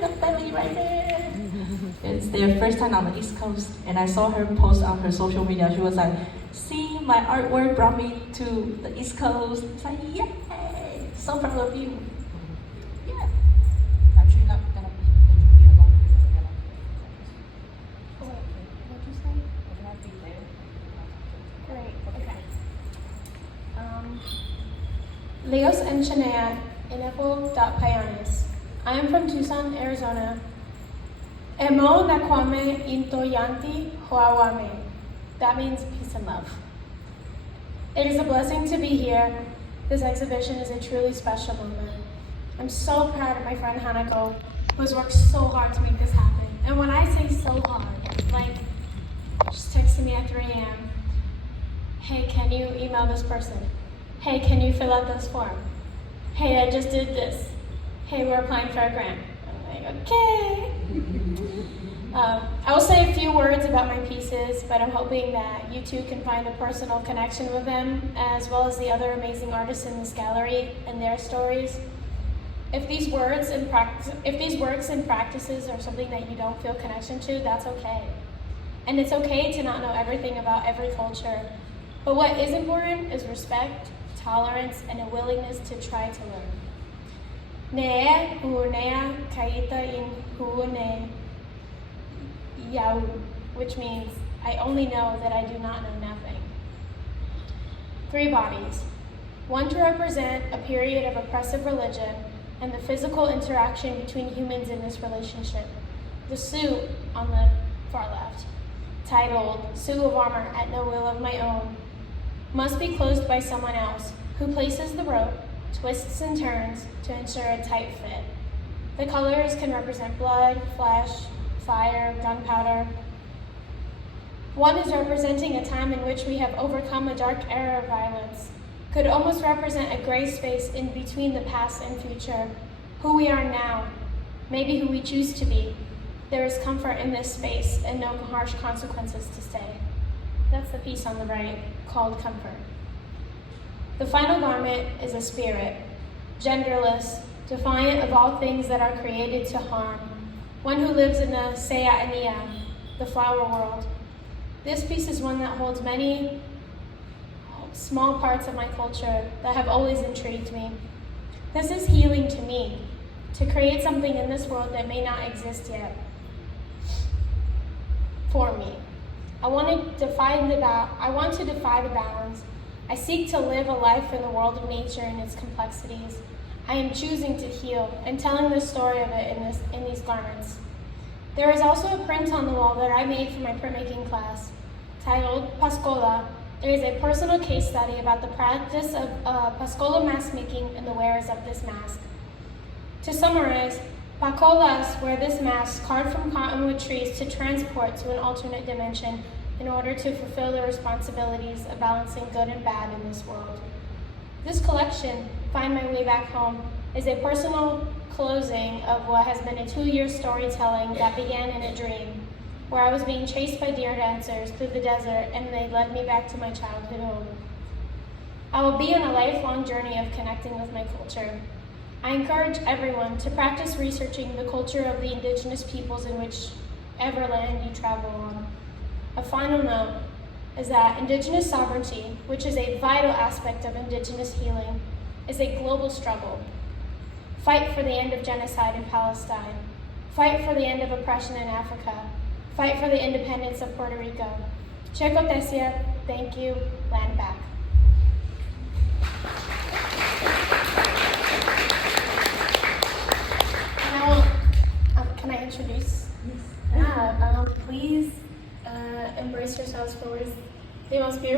The family right there. It's their first time on the East Coast, and I saw her post on her social media. She was like, see, my artwork brought me to the East Coast. It's like, yay! So proud of you. Yeah. I'm sure you're not gonna be alone because I gotta. What'd you say? I'm gonna be there. Great, okay. Leos and Shania, Inefo.Payanis. I am from Tucson, Arizona. Emo nakwame intoyanti hoawame. That means peace and love. It is a blessing to be here. This exhibition is a truly special moment. I'm so proud of my friend Hanako, who has worked so hard to make this happen. And when I say so hard, like, she's texting me at 3 a.m. Hey, can you email this person? Hey, can you fill out this form? Hey, I just did this. Hey, we're applying for a grant. I'm like, okay. I will say a few words about my pieces, but I'm hoping that you too can find a personal connection with them, as well as the other amazing artists in this gallery and their stories. If these works and practices are something that you don't feel connection to, that's okay. And it's okay to not know everything about every culture. But what is important is respect, tolerance, and a willingness to try to learn. Ne huunea kaita in huune yau, which means I only know that I do not know nothing. 3 bodies. 1 to represent a period of oppressive religion and the physical interaction between humans in this relationship. The suit on the far left, titled Suit of Armor at No Will of My Own, must be closed by someone else who places the rope, twists and turns to ensure a tight fit. The colors can represent blood, flesh, fire, gunpowder. 1 is representing a time in which we have overcome a dark era of violence. Could almost represent a gray space in between the past and future. Who we are now, maybe who we choose to be. There is comfort in this space and no harsh consequences to stay. That's the piece on the right, called Comfort. The final garment is a spirit, genderless, defiant of all things that are created to harm. 1 who lives in the Sea'ania, the flower world. This piece is one that holds many small parts of my culture that have always intrigued me. This is healing to me, to create something in this world that may not exist yet. For me. I want to defy the bounds. I seek to live a life in the world of nature and its complexities. I am choosing to heal and telling the story of it in these garments. There is also a print on the wall that I made for my printmaking class, titled Pascola. There is a personal case study about the practice of Pascola mask making and the wearers of this mask. To summarize, Pacolas wear this mask carved from cottonwood trees to transport to an alternate dimension in order to fulfill the responsibilities of balancing good and bad in this world. This collection, Find My Way Back Home, is a personal closing of what has been a 2-year storytelling that began in a dream, where I was being chased by deer dancers through the desert and they led me back to my childhood home. I will be on a lifelong journey of connecting with my culture. I encourage everyone to practice researching the culture of the indigenous peoples in whichever land you travel on. A final note is that indigenous sovereignty, which is a vital aspect of indigenous healing, is a global struggle. Fight for the end of genocide in Palestine. Fight for the end of oppression in Africa. Fight for the independence of Puerto Rico. Checo Tesia, thank you, land back. Can I introduce? Yes. Please embrace yourselves for the most beautiful